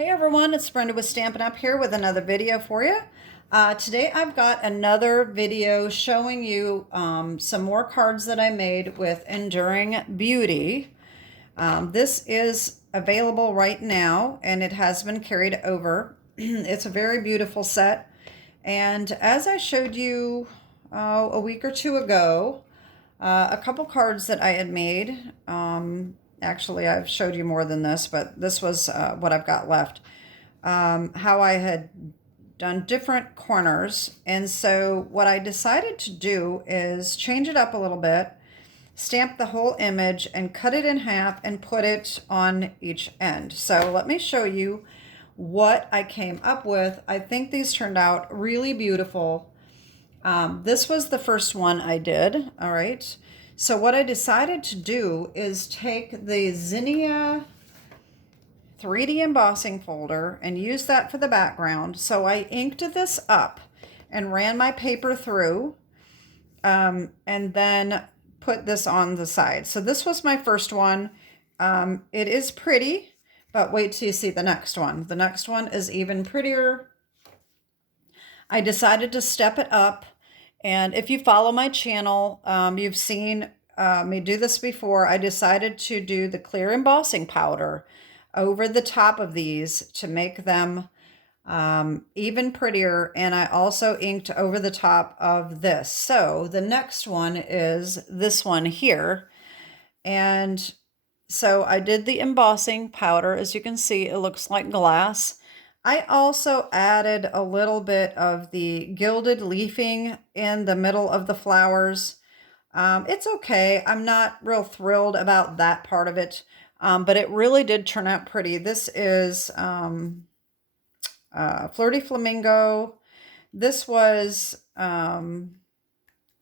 Hey everyone, it's Brenda with Stampin' Up here with another video for you. Today I've got another video showing you some more cards that I made with Enduring Beauty. This is available right now and it has been carried over. It's a very beautiful set. And as I showed you a week or two ago, a couple cards that I had made. Actually, I've showed you more than this, but this was what I've got left. How I had done different corners. And so what I decided to do is change it up a little bit, stamp the whole image and cut it in half and put it on each end. So let me show you what I came up with. I think these turned out really beautiful. This was the first one I did. All right. So what I decided to do is take the Zinnia 3D embossing folder and use that for the background. So I inked this up and ran my paper through and then put this on the side. So this was my first one. It is pretty, but wait till you see the next one. The next one is even prettier. I decided to step it up. And if you follow my channel, you've seen me do this before. I decided to do the clear embossing powder over the top of these to make them even prettier. And I also inked over the top of this. So the next one is this one here. And so I did the embossing powder. As you can see, it looks like glass. I also added a little bit of the gilded leafing in the middle of the flowers. It's okay. I'm not real thrilled about that part of it, but it really did turn out pretty. This is Flirty Flamingo. This was Melon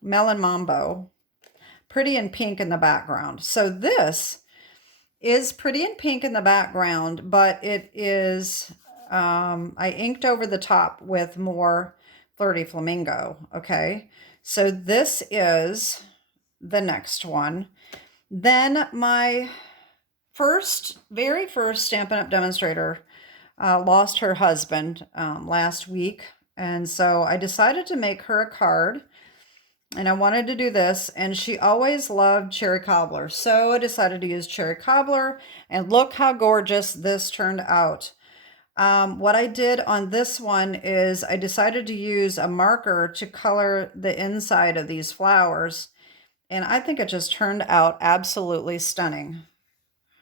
Mambo. Pretty in pink in the background. So this is pretty in pink in the background, but it is... I inked over the top with more Flirty Flamingo, okay? So this is the next one. Then my very first Stampin' Up! Demonstrator lost her husband last week, and so I decided to make her a card, and I wanted to do this, and she always loved cherry cobbler, so I decided to use cherry cobbler, and look how gorgeous this turned out. What I did on this one is I decided to use a marker to color the inside of these flowers. And I think it just turned out absolutely stunning.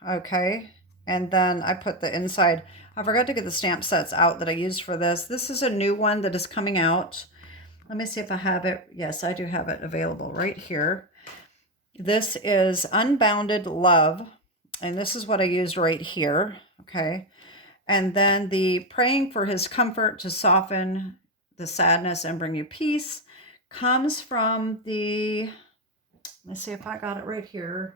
Okay. And then I put the inside. I forgot to get the stamp sets out that I used for this. This is a new one that is coming out. Let me see if I have it. Yes, I do have it available right here. This is Unbounded Love. And this is what I used right here. Okay. And then the Praying for His Comfort to Soften the Sadness and Bring You Peace comes from the, let's see if I got it right here.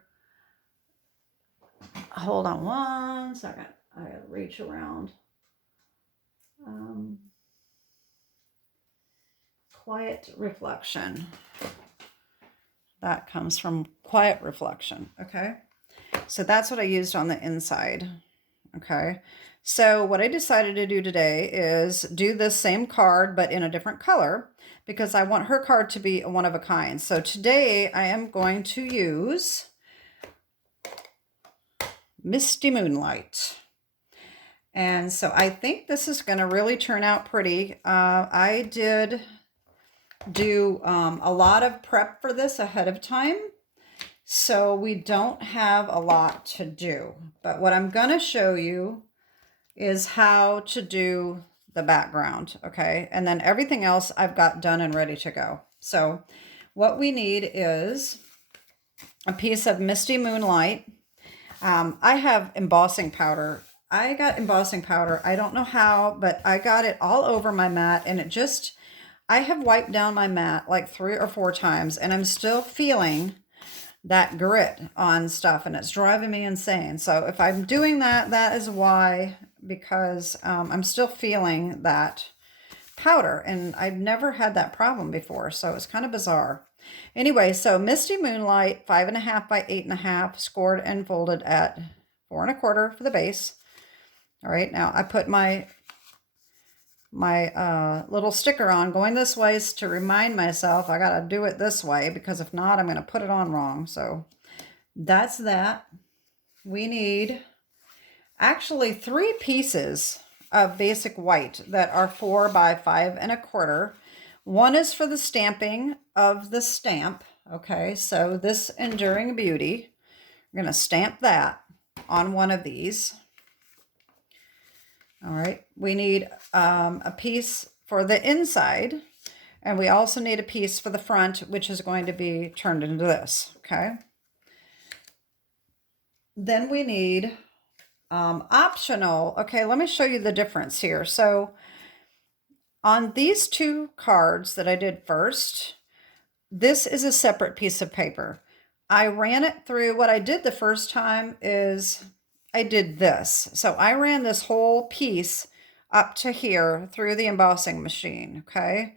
Hold on one second. I gotta reach around. Quiet Reflection. That comes from Quiet Reflection, okay? So that's what I used on the inside, okay? So what I decided to do today is do this same card, but in a different color, because I want her card to be one of a kind. So today I am going to use Misty Moonlight. And so I think this is going to really turn out pretty. I did do a lot of prep for this ahead of time, so we don't have a lot to do. But what I'm going to show you is how to do the background, okay? And then everything else I've got done and ready to go. So what we need is a piece of Misty Moonlight. I have embossing powder. I got embossing powder. I don't know how, but I got it all over my mat, and it just, I have wiped down my mat like 3 or 4 times, and I'm still feeling that grit on stuff, and it's driving me insane. So if I'm doing that, that is why, because I'm still feeling that powder, and I've never had that problem before, so it's kind of bizarre. Anyway, so Misty Moonlight, 5.5 by 8.5, scored and folded at 4 1/4 for the base. All right, now I put my little sticker on. Going this way is to remind myself I got to do it this way, because if not, I'm going to put it on wrong. So that's that. We need actually 3 pieces of basic white that are 4 by 5 1/4. One is for the stamping of the stamp. Okay, so this Enduring Beauty, I'm going to stamp that on one of these. All right, we need a piece for the inside, and we also need a piece for the front, which is going to be turned into this, okay? Then we need optional, okay, let me show you the difference here. So on these 2 cards that I did first, this is a separate piece of paper. I ran it through, what I did the first time is I did this. So I ran this whole piece up to here through the embossing machine, okay?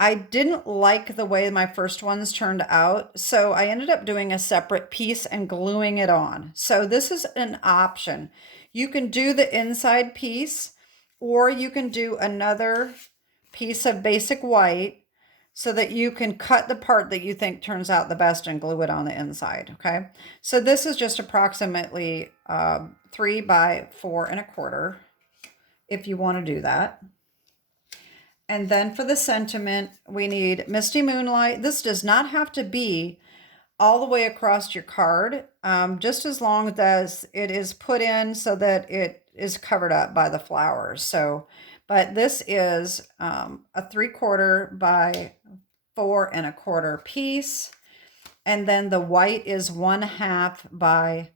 I didn't like the way my first ones turned out, so I ended up doing a separate piece and gluing it on. So this is an option. You can do the inside piece, or you can do another piece of basic white so that you can cut the part that you think turns out the best and glue it on the inside, okay? So this is just approximately 3 by 4 1/4, if you want to do that. And then for the sentiment, we need Misty Moonlight. This does not have to be all the way across your card, just as long as it is put in so that it is covered up by the flowers. So, but this is a 3/4 by 4 1/4 piece. And then the white is 1/2 by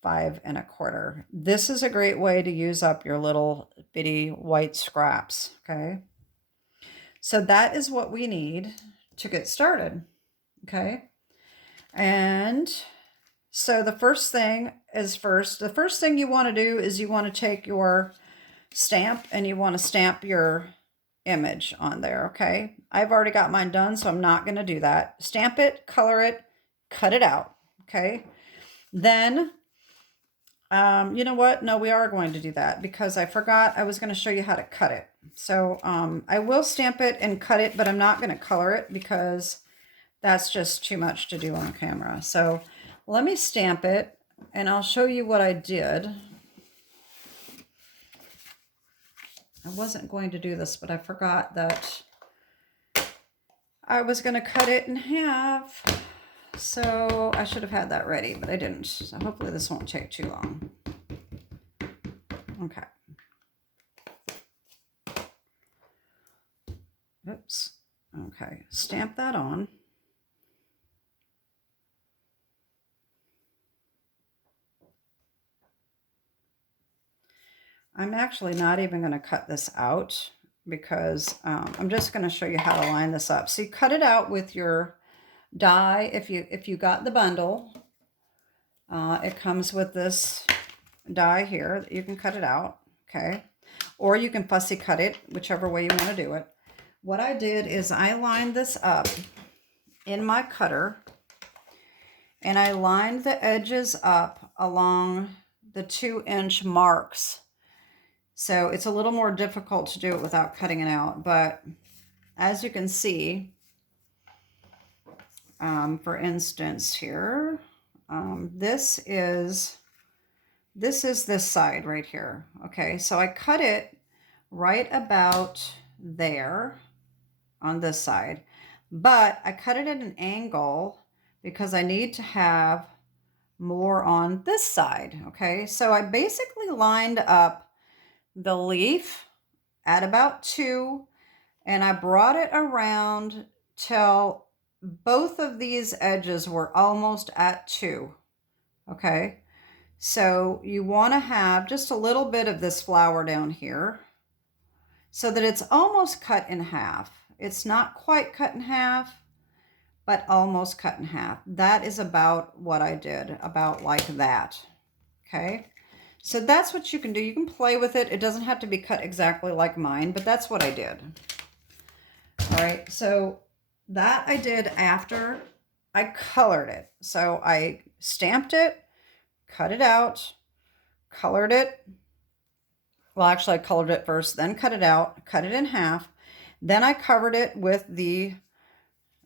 5 1/4. This is a great way to use up your little bitty white scraps, okay? So that is what we need to get started, okay? And so the first thing is the first thing you want to do is you want to take your stamp and you want to stamp your image on there, okay? I've already got mine done, so I'm not going to do that. Stamp it, color it, cut it out, okay? Then, you know what? No, we are going to do that because I forgot I was going to show you how to cut it. So I will stamp it and cut it, but I'm not going to color it because that's just too much to do on camera. So let me stamp it and I'll show you what I did. I wasn't going to do this, but I forgot that I was going to cut it in half. So I should have had that ready, but I didn't. So hopefully this won't take too long. Okay. Oops. Okay. Stamp that on. I'm actually not even going to cut this out because I'm just going to show you how to line this up. So you cut it out with your die. If you got the bundle, it comes with this die here that you can cut it out, okay? Or you can fussy cut it, whichever way you want to do it. What I did is I lined this up in my cutter and I lined the edges up along the 2-inch marks. So it's a little more difficult to do it without cutting it out, but as you can see, for instance here, this is this side right here. Okay, so I cut it right about there on this side, but I cut it at an angle because I need to have more on this side. Okay, so I basically lined up the leaf at about 2, and I brought it around till both of these edges were almost at 2. Okay, so you want to have just a little bit of this flower down here so that it's almost cut in half. It's not quite cut in half, but almost cut in half. That is about what I did, about like that. Okay, so that's what you can do. You can play with it. It doesn't have to be cut exactly like mine, but that's what I did. All right, so that I did after I colored it. So I stamped it, cut it out, colored it, Well, actually I colored it first, then cut it out, cut it in half. Then I covered it with the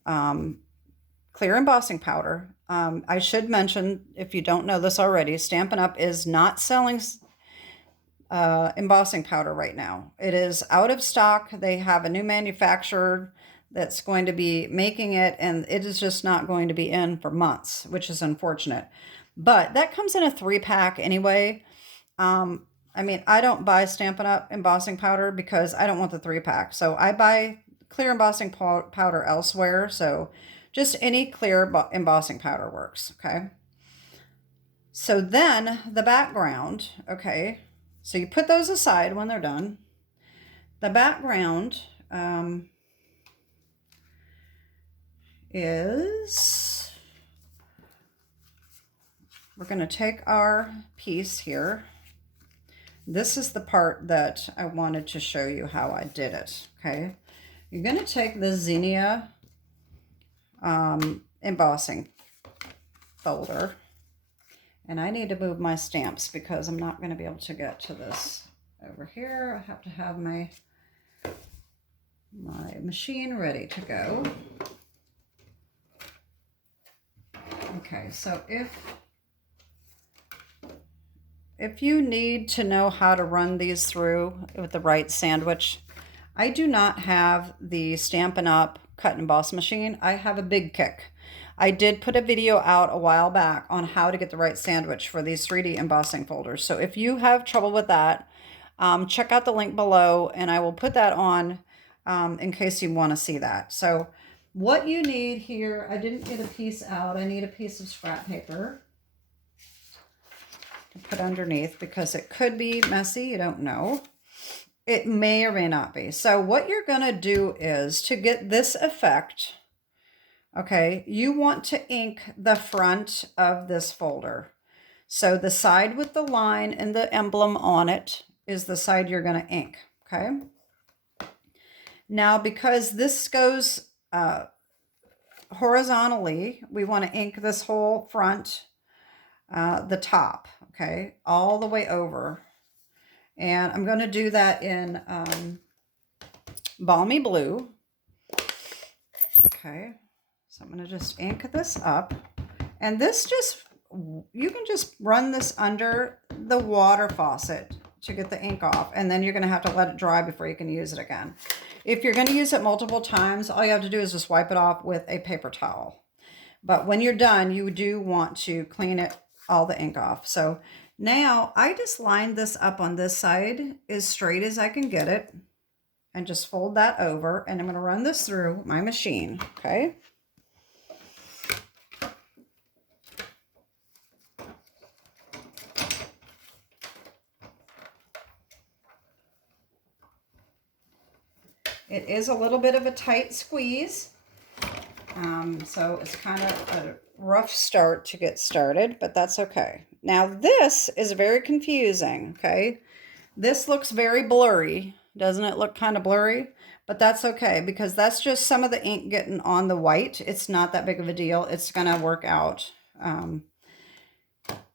clear embossing powder. I should mention, if you don't know this already, Stampin' Up! Is not selling embossing powder right now. It is out of stock. They have a new manufacturer that's going to be making it, and it is just not going to be in for months, which is unfortunate. But that comes in a 3-pack anyway. I mean, I don't buy Stampin' Up! Embossing powder because I don't want the 3-pack. So I buy clear embossing powder elsewhere. So just any clear embossing powder works, okay? So then the background, okay, so you put those aside when they're done. The background is, we're going to take our piece here. This is the part that I wanted to show you how I did it, okay? You're going to take the Zinnia embossing folder, and I need to move my stamps because I'm not going to be able to get to this over here. I have to have my machine ready to go. Okay, so if you need to know how to run these through with the right sandwich, I do not have the Stampin' Up! Cut and Emboss machine. I have a Big Kick. I did put a video out a while back on how to get the right sandwich for these 3D embossing folders. So if you have trouble with that, check out the link below, and I will put that on in case you want to see that. So what you need here, I didn't get a piece out. I need a piece of scrap paper to put underneath because it could be messy. You don't know. It may or may not be. So what you're going to do is, to get this effect, okay, you want to ink the front of this folder. So the side with the line and the emblem on it is the side you're going to ink, okay? Now, because this goes horizontally, we want to ink this whole front, the top, okay, all the way over. And I'm going to do that in Balmy Blue. Okay, so I'm going to just ink this up. And this just, you can just run this under the water faucet to get the ink off. And then you're going to have to let it dry before you can use it again. If you're going to use it multiple times, all you have to do is just wipe it off with a paper towel. But when you're done, you do want to clean it, all the ink off. So now I just lined this up on this side as straight as I can get it and just fold that over, and I'm going to run this through my machine, okay? It is a little bit of a tight squeeze, so it's kind of a rough start to get started, but that's okay. Now this is very confusing, okay? This looks very blurry. Doesn't it look kind of blurry? But that's okay, because that's just some of the ink getting on the white. It's not that big of a deal. It's going to work out.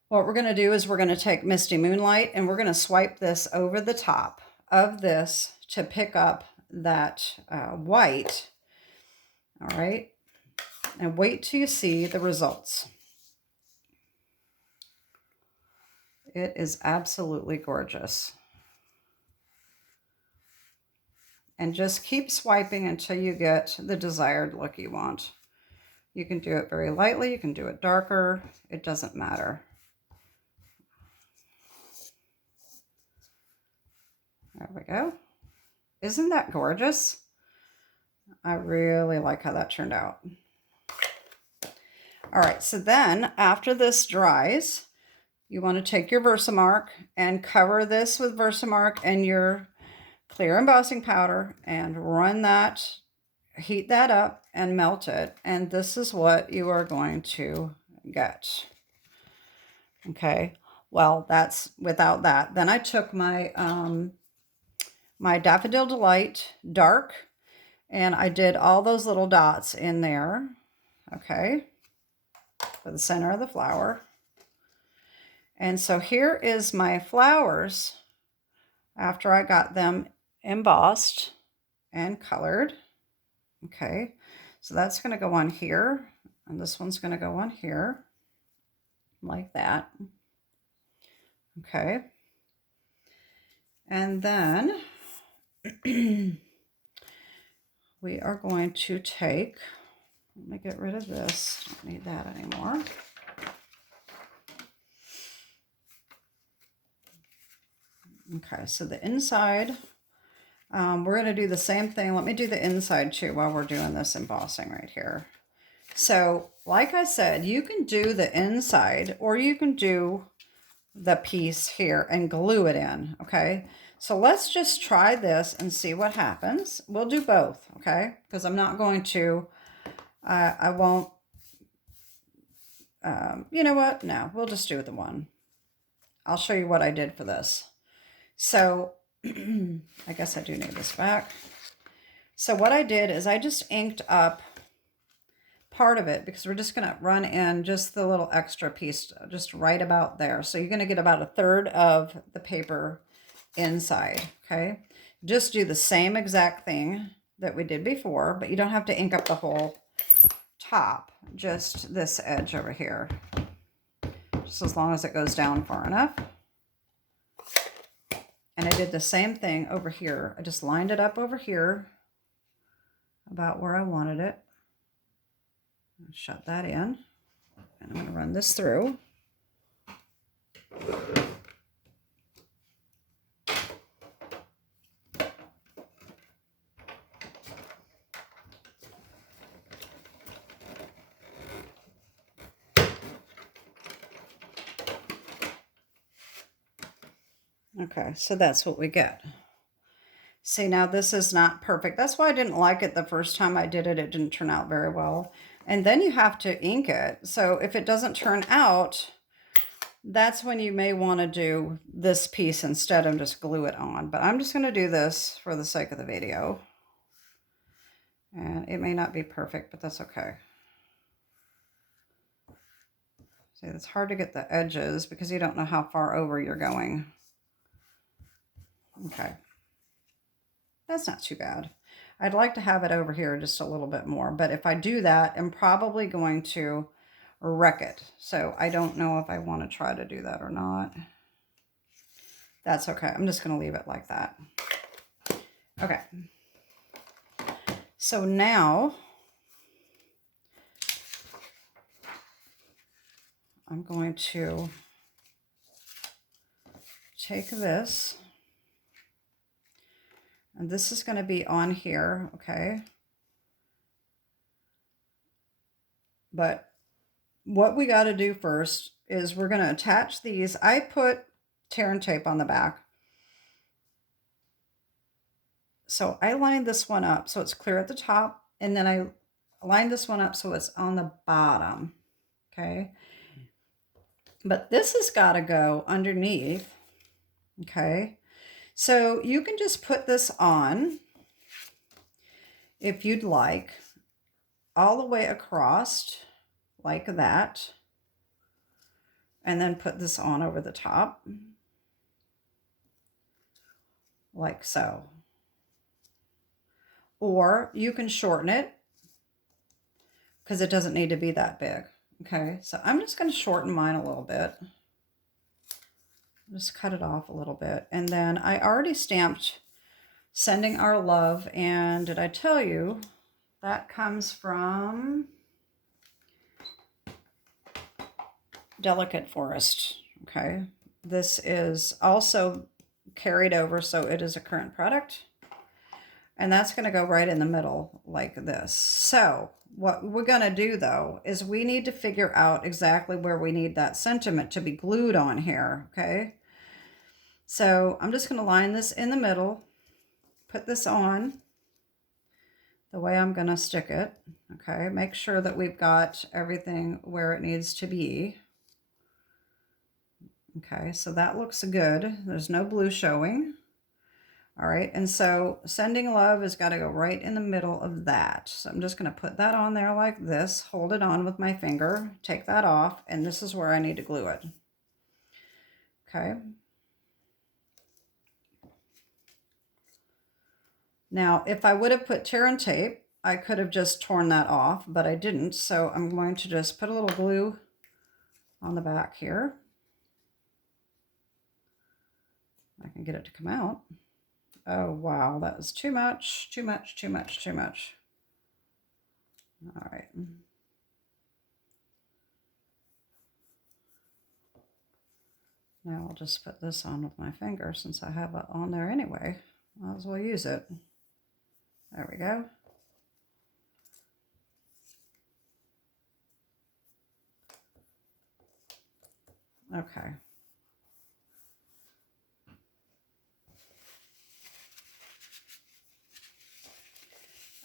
What we're going to do is we're going to take Misty Moonlight, and we're going to swipe this over the top of this to pick up that white. All right. And wait till you see the results. It is absolutely gorgeous. And just keep swiping until you get the desired look you want. You can do it very lightly. You can do it darker. It doesn't matter. There we go. Isn't that gorgeous? I really like how that turned out. All right, so then after this dries, you want to take your Versamark and cover this with Versamark and your clear embossing powder and run that, heat that up and melt it. And this is what you are going to get. Okay, well, that's without that. Then I took my my Daffodil Delight Dark, and I did all those little dots in there, okay, for the center of the flower. And so here is my flowers, after I got them embossed and colored. Okay, so that's going to go on here, and this one's going to go on here, like that. Okay, and then we are going to take, let me get rid of this, don't need that anymore. Okay, so the inside, we're going to do the same thing. Let me do the inside too while we're doing this embossing right here. So like I said, you can do the inside or you can do the piece here and glue it in, okay? So let's just try this and see what happens. We'll do both, okay? Because I'm not going to, I won't, you know what? No, we'll just do the one. I'll show you what I did for this. So I guess I do need this back. So what I did is I just inked up part of it because we're just going to run in just the little extra piece just right about there. So you're going to get about 1/3 of the paper inside, okay? Just do the same exact thing that we did before, but you don't have to ink up the whole top, just this edge over here, just as long as it goes down far enough. And I did the same thing over here. I just lined it up over here about where I wanted it. Shut that in. And I'm going to run this through. Okay, so that's what we get. See, now this is not perfect. That's why I didn't like it the first time I did it. It didn't turn out very well. And then you have to ink it. So if it doesn't turn out, that's when you may want to do this piece instead of just glue it on. But I'm just going to do this for the sake of the video. And it may not be perfect, but that's okay. See, it's hard to get the edges because you don't know how far over you're going. Okay. That's not too bad. I'd like to have it over here just a little bit more, but if I do that, I'm probably going to wreck it. So I don't know if I want to try to do that or not. That's okay. I'm just going to leave it like that. Okay. So now I'm going to take this. And this is going to be on here, okay? But what we got to do first is we're going to attach these. I put tear and tape on the back. So I lined this one up so it's clear at the top. And then I lined this one up so it's on the bottom, okay? But this has got to go underneath, okay? So you can just put this on, if you'd like, all the way across like that, and then put this on over the top, like so. Or you can shorten it, because it doesn't need to be that big, okay? So I'm just going to shorten mine a little bit. Just cut it off a little bit. And then I already stamped Sending Our Love. And did I tell you that comes from Delicate Forest? Okay. This is also carried over, so it is a current product. And that's going to go right in the middle like this. So what we're going to do, though, is we need to figure out exactly where we need that sentiment to be glued on here, okay? So I'm just going to line this in the middle, put this on the way I'm going to stick it, okay? Make sure that we've got everything where it needs to be. Okay, so that looks good. There's no blue showing. All right, and so Sending Love has got to go right in the middle of that. So I'm just going to put that on there like this, hold it on with my finger, take that off, and this is where I need to glue it. Okay. Now, if I would have put tear and tape, I could have just torn that off, but I didn't. So I'm going to just put a little glue on the back here. I can get it to come out. Oh, wow, that was too much, too much, too much, too much. All right. Now I'll just put this on with my finger since I have it on there anyway. Might as well use it. There we go. Okay.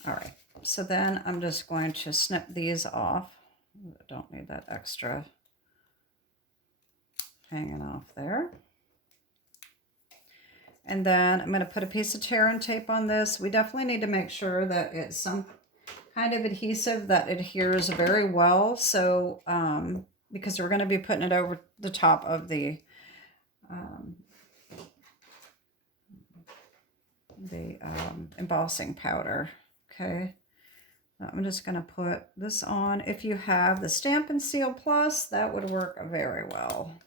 All right, so then I'm just going to snip these off. I don't need that extra hanging off there. And then I'm going to put a piece of tear and tape on this. We definitely need to make sure that it's some kind of adhesive that adheres very well. So, because we're going to be putting it over the top of the embossing powder. Okay. So I'm just going to put this on. If you have the Stampin' Seal Plus, that would work very well.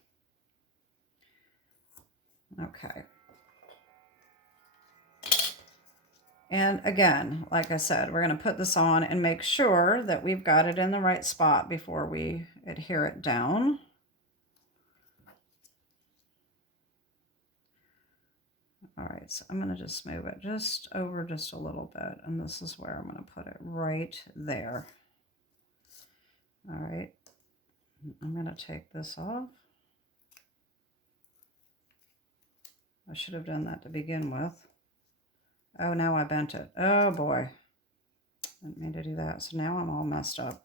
Okay. And again, like I said, we're going to put this on and make sure that we've got it in the right spot before we adhere it down. All right, so I'm going to just move it just over just a little bit, and this is where I'm going to put it right there. All right, I'm going to take this off. I should have done that to begin with. Oh, now I bent it. Oh boy, didn't mean to do that. So now I'm all messed up.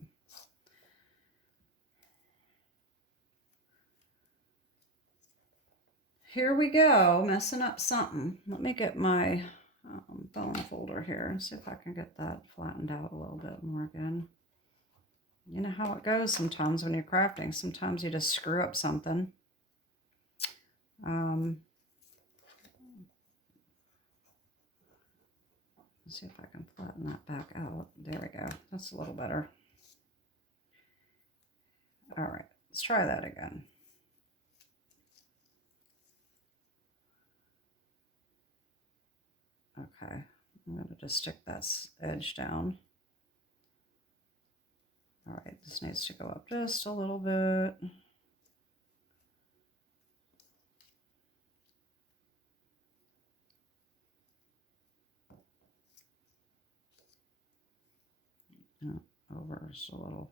Here we go, messing up something. Let me get my bone folder here and see if I can get that flattened out a little bit more again. You know how it goes sometimes when you're crafting. Sometimes you just screw up something. Let's see if I can flatten that back out. There we go. That's a little better. All right, let's try that again. Okay, I'm going to just stick that edge down. All right, this needs to go up just a little bit. Over just a little.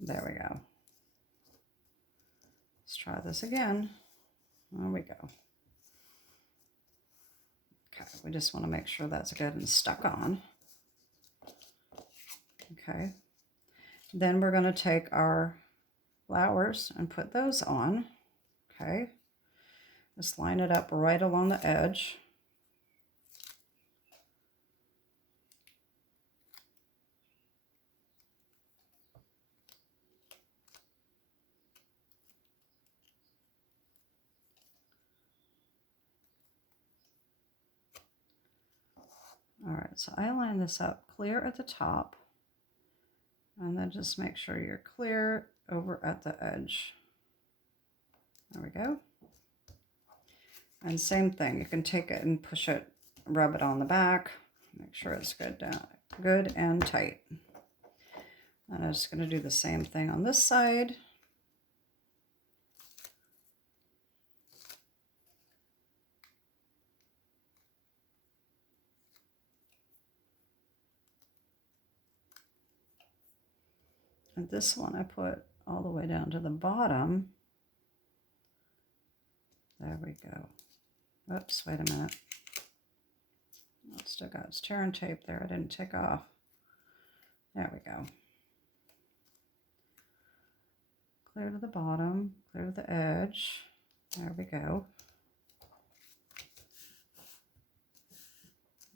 There we go. Let's try this again. There we go. Okay, we just want to make sure that's good and stuck on. Okay. Then we're going to take our flowers and put those on. Okay. Just line it up right along the edge. All right, so I line this up clear at the top, and then just make sure you're clear over at the edge. There we go. And same thing, you can take it and push it, rub it on the back, make sure it's good down, good and tight. And I'm just going to do the same thing on this side. And this one I put all the way down to the bottom. There we go. Oops, wait a minute. Oh, it's still got its tear and tape there. I didn't take off. There we go. Clear to the bottom, clear to the edge. There we go.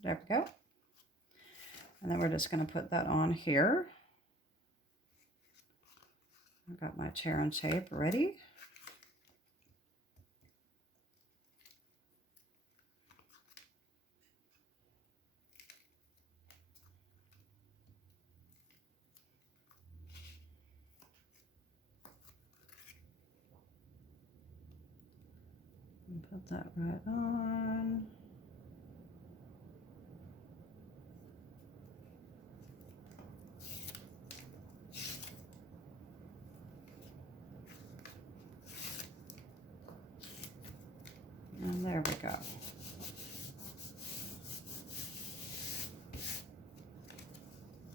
There we go. And then we're just going to put that on here. I've got my tear and tape ready. Put that right on. And there we go.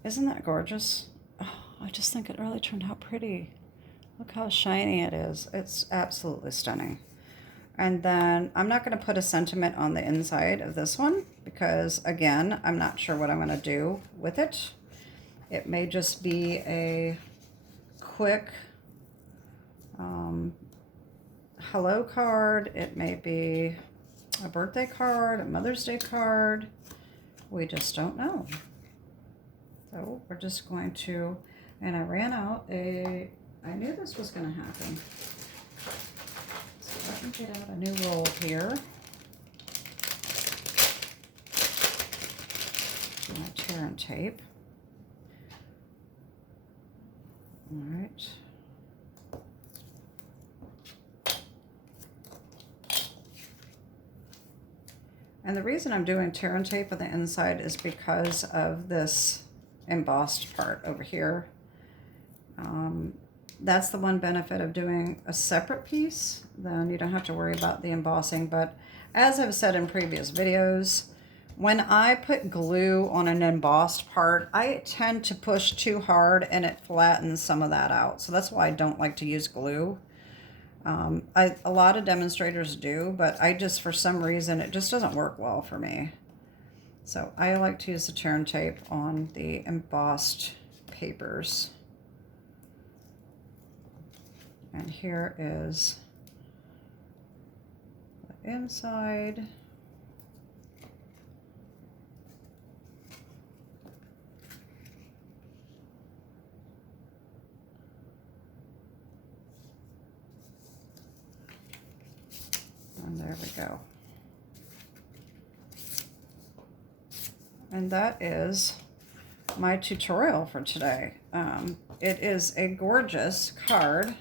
Isn't that gorgeous? Oh, I just think it really turned out pretty. Look how shiny it is. It's absolutely stunning. And then I'm not going to put a sentiment on the inside of this one because, again, I'm not sure what I'm going to do with it. It may just be a quick hello card. It may be a birthday card, a Mother's Day card. We just don't know. So we're just going to, and I ran out I knew this was going to happen. So let me get out a new roll here. My tear and tape. All right. And the reason I'm doing tear and tape on the inside is because of this embossed part over here. That's the one benefit of doing a separate piece. Then you don't have to worry about the embossing. But as I've said in previous videos, when I put glue on an embossed part, I tend to push too hard and it flattens some of that out. So that's why I don't like to use glue. A lot of demonstrators do, but I just, for some reason, it just doesn't work well for me. So I like to use the tear and tape on the embossed papers. And here is the inside. And there we go. And that is my tutorial for today. It is a gorgeous card.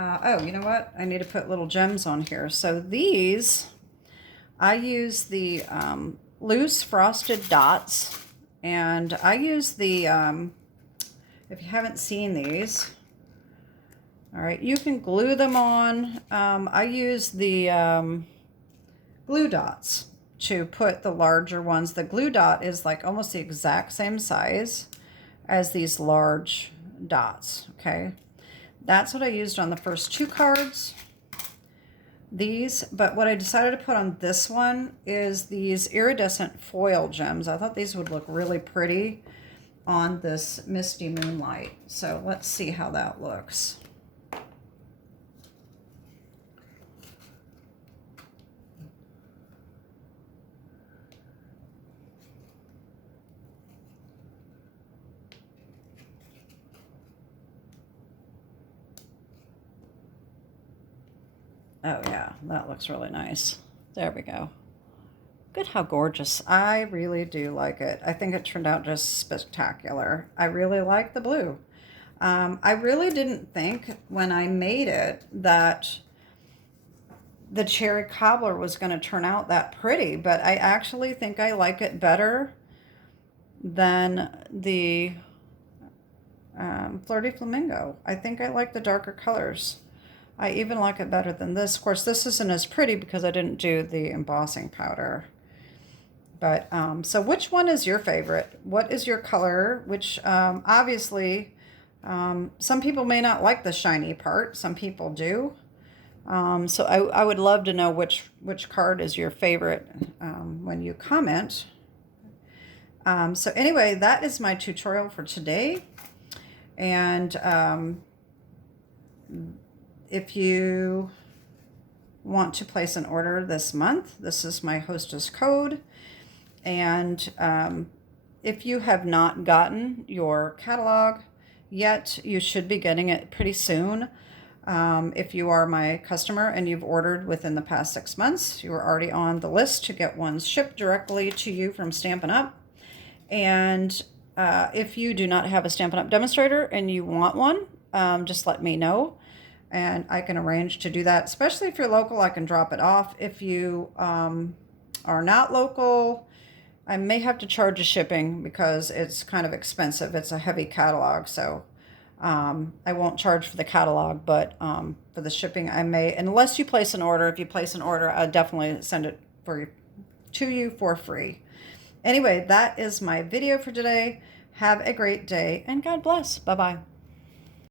Oh, you know what? I need to put little gems on here. So these, I use the loose frosted dots. And I use the, if you haven't seen these, all right, you can glue them on. I use the glue dots to put the larger ones. The glue dot is like almost the exact same size as these large dots, okay? That's what I used on the first two cards. These, but what I decided to put on this one is these iridescent foil gems. I thought these would look really pretty on this misty moonlight. So let's see how that looks. Oh yeah, that looks really nice. There we go. Good, how gorgeous. I really do like it. I think it turned out just spectacular. I really like the blue. I really didn't think when I made it that the cherry cobbler was going to turn out that pretty, but I actually think I like it better than the Flirty Flamingo. I think I like the darker colors. I even like it better than this. Of course, this isn't as pretty because I didn't do the embossing powder. But, so which one is your favorite? What is your color? Which, obviously, some people may not like the shiny part. Some people do. So I would love to know which card is your favorite when you comment. So anyway, that is my tutorial for today. And if you want to place an order this month, this is my Hostess code. And if you have not gotten your catalog yet, you should be getting it pretty soon. If you are my customer and you've ordered within the past 6 months, you are already on the list to get ones shipped directly to you from Stampin' Up. And if you do not have a Stampin' Up demonstrator and you want one, just let me know. and I can arrange to do that. Especially if you're local, I can drop it off. If you are not local, I may have to charge a shipping because it's kind of expensive. It's a heavy catalog, so I won't charge for the catalog, but for the shipping I may, unless you place an order. If you place an order, I'll definitely send it to you for free. Anyway, that is my video for today. Have a great day, and God bless. Bye-bye.